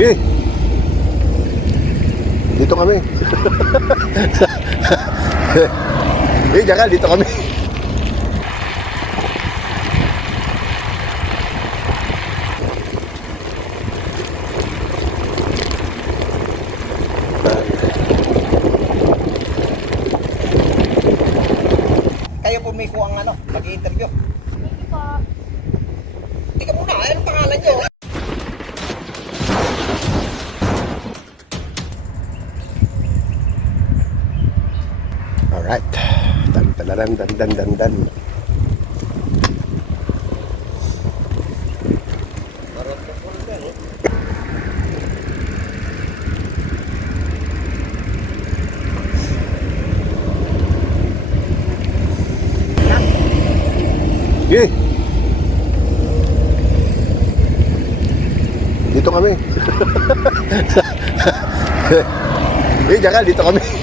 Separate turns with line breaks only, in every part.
Eh! Dito kami. eh, jangan dito kami. Dan dan dan dan dan. Eh! Dito kami. eh, jangan dito kami.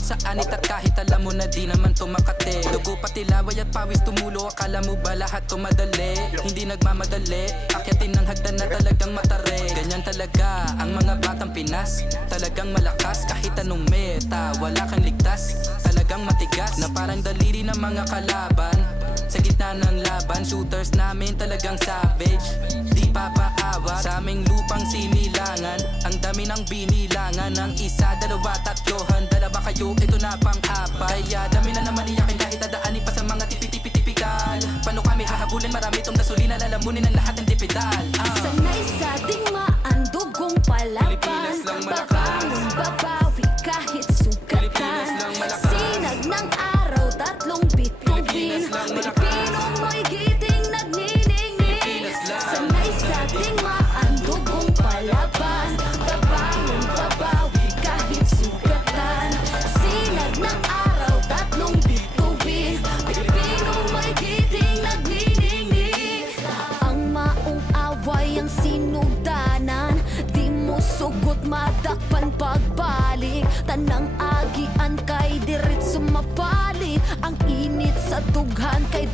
Ang
kamot sa anit kahit alam mo na di naman to makate. Dugo pati laway at pawis tumulo Akala mo ba lahat to madali? Hindi nagmamadali Akyatin ng hagdan na talagang matare. Ganyan talaga ang mga batang Pinas Talagang malakas. Kahit anong meta Wala kang ligtas Talagang matigas. Na parang daliri ng mga kalaban sa gitna ng laban, shooters namin talagang savage Di papaawa sa aming lupang sinilangan Ang dami ng binilangan. Ang isa, dalawa, tatlohan Dalawa kayo, ito na pang-apat Kaya dami na naman iyakin dahil dadaanin pa sa mga tipi-tipi-tipikal. Paano kami hahabulin? Marami tong gasolina Lalamunin ang lahat ng tipidal
pagbalik Tanang agian kay dirit sumapalit. Ang init sa tughan kay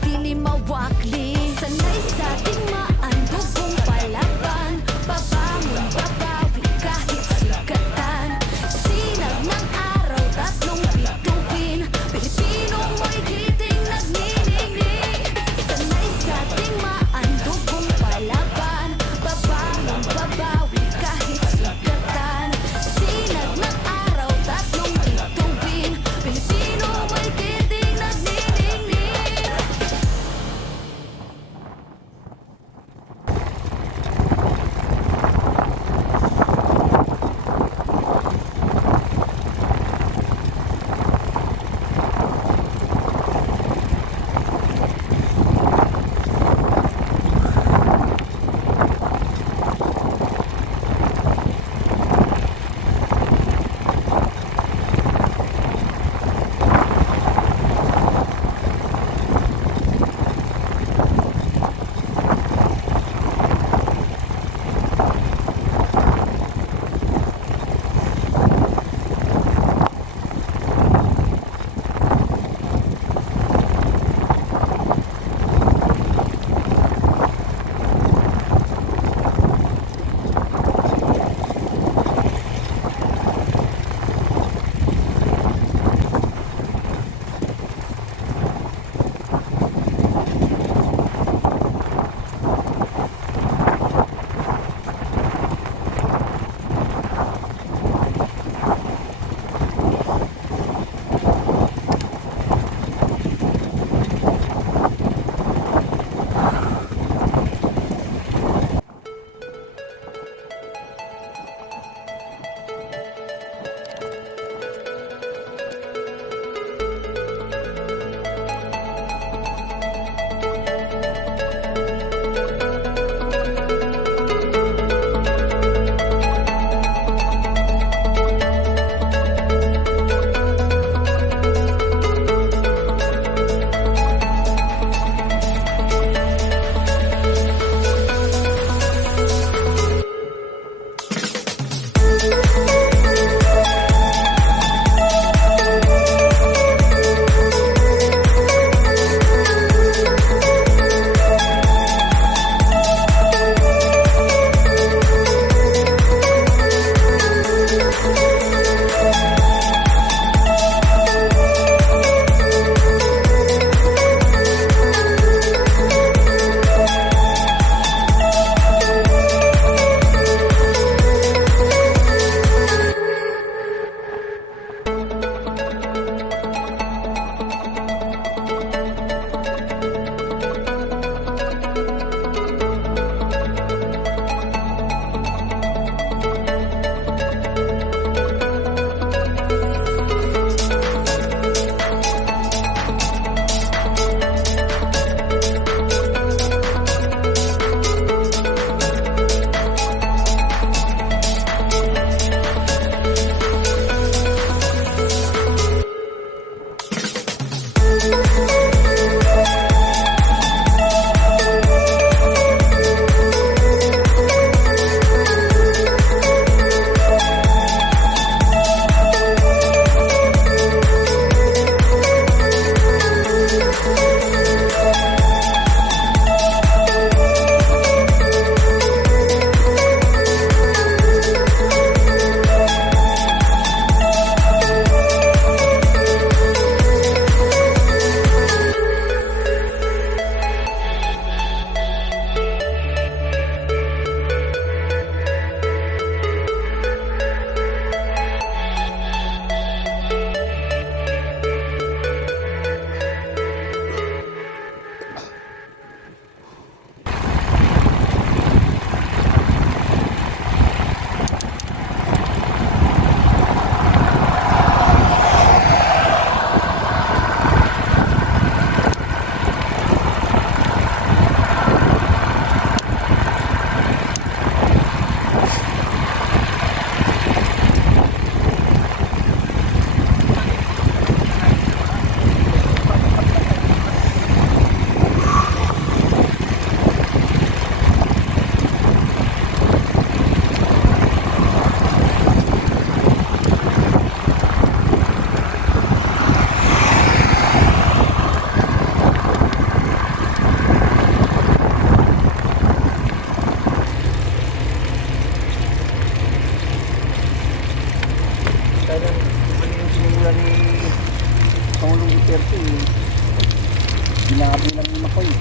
Binabilang mo ko yun.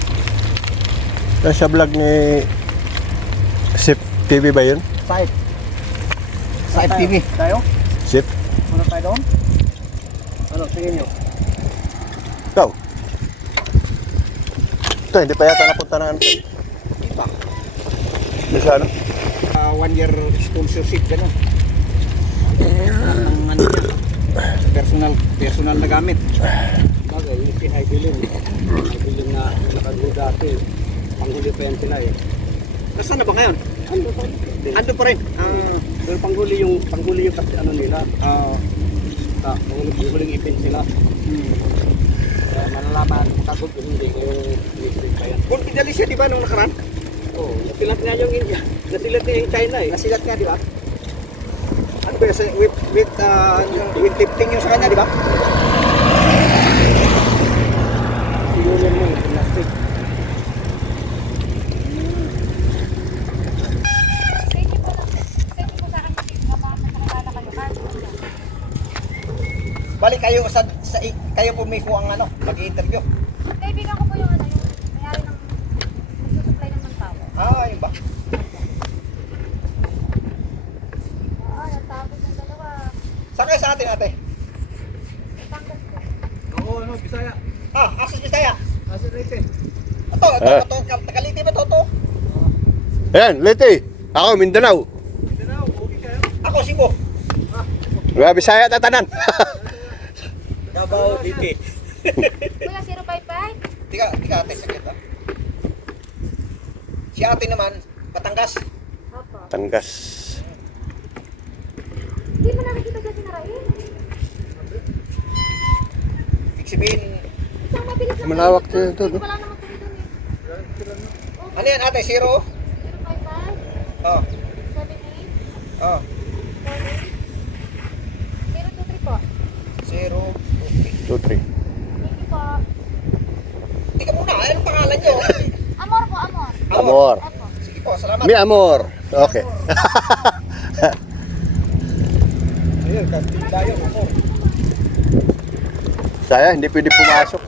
Nasa vlog ni Sip TV ba yun?
Site. Site TV. Tayo?
Sip?
Ano tayo doon? Ano, tingin nyo?
Ikaw? Ito, hindi pa yata napunta ng ano.
Hindi pa.
Hindi sa ano?
Ah, one year sponsorship gano'n. Ang ano. Personal, personal na gamit.
Bagay, yung si Heidelin. Dati. Panghuli pa yan sila eh.
Nasaan na ba ngayon?
Ano pa?
Ando pa rin. Ang
Pero panghuli yung panghuli yung kasi ano nila.
ah,
Sa panghuli huling ipin sila. Kaya malalaman takot kung hindi ngayong next week pa yan.
confidential siya, di ba, nung nakaraan?
Oo, oh, nasilat nga yung India. Nasilat nga yung China eh.
Nasilat nga, di ba? Ano ba With, with, ah, yung, with lifting yung sa kanya, di ba?
Sinulan mo yung plastic.
Balik kayo sa, sa kayo po may kuha ang ano, mag-interview.
Kaibigan ko po yung ano, yung mayari ng nagsusupply ng manpower.
Ah, yun ba?
Ah, natapos ng dalawa.
Saan kayo sa atin, ate?
Ipangas ko.
Oo, ano, Bisaya.
Ah, Asus Bisaya.
Kasi rete.
Ito, ito,
Ah.
ito, Tagaliti ba ito, ito?
Ayan, Liti. Ako, Mindanao.
Mindanao, okay kayo?
Ako, Cebu.
Mga Bisaya tatanan.
Davao DP.
Eh. Wala 055?
Tika, tika ate, sakit ha. Si ate naman, Batangas.
Opo.
Batangas.
Hindi mo nakikita dyan si Narain.
Sabihin,
malawak
na
ito. Oh.
Wala.
Ano yan ate, zero?
055? Oo.
Oh.
78? Oo.
Oh.
023 po.
0
2, 3.
Thank you po.
Tika muna, anong pangalan nyo?
Amor po, amor.
Amor.
Opo.
Sige po, salamat.
Mi amor. Okay.
Ayun, kasting tayo, amor.
Saya, hindi pwede pumasok.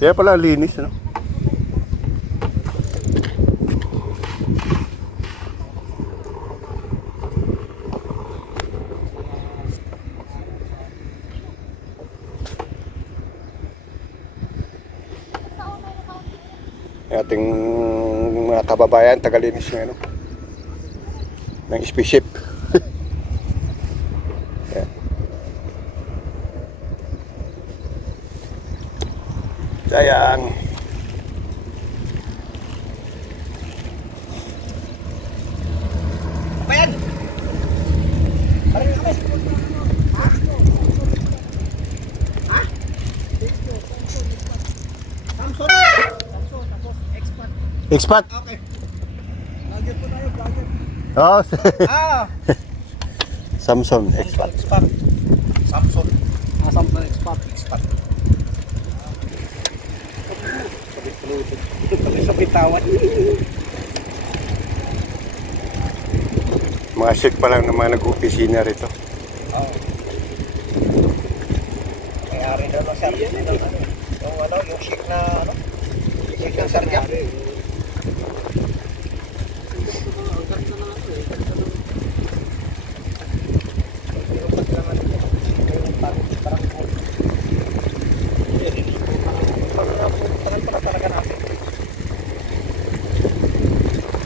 Kaya pala linis, no? Yung ating kababayan, tagalinis ng ano, ng spaceship. Yan. Sayang.
Apa yan? Parang kami.
Expat.
Okay.
Oh,
Ah,
Samsung expat.
Expat. Samsung.
Asam sa expat.
Expat.
Sa bitawan.
Mga sick pa lang ng mga nag-opisina rito.
Oh. May-ari daw ng sir. Yung ano, yung ship na ano? Ship ng sarjak.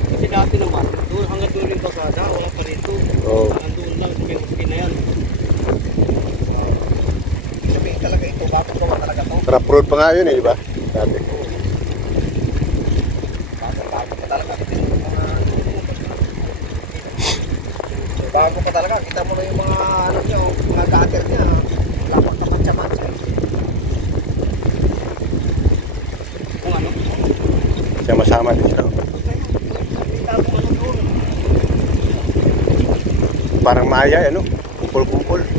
Kasi dati naman, doon hanggang doon yung pasada, wala pa rito.
Oo.
Nandun lang, may maski na yan.
Sabihin talaga ito, bago gawa
road pa nga yun eh, di ba? Dati.
Bago, pa talaga. Kita mo na yung mga ano nyo, mga gutter niya. Lapak na patsaman siya.
Kung ano,
Sama-sama din
mo ano.
Parang maya, ano? Kumpul-kumpul.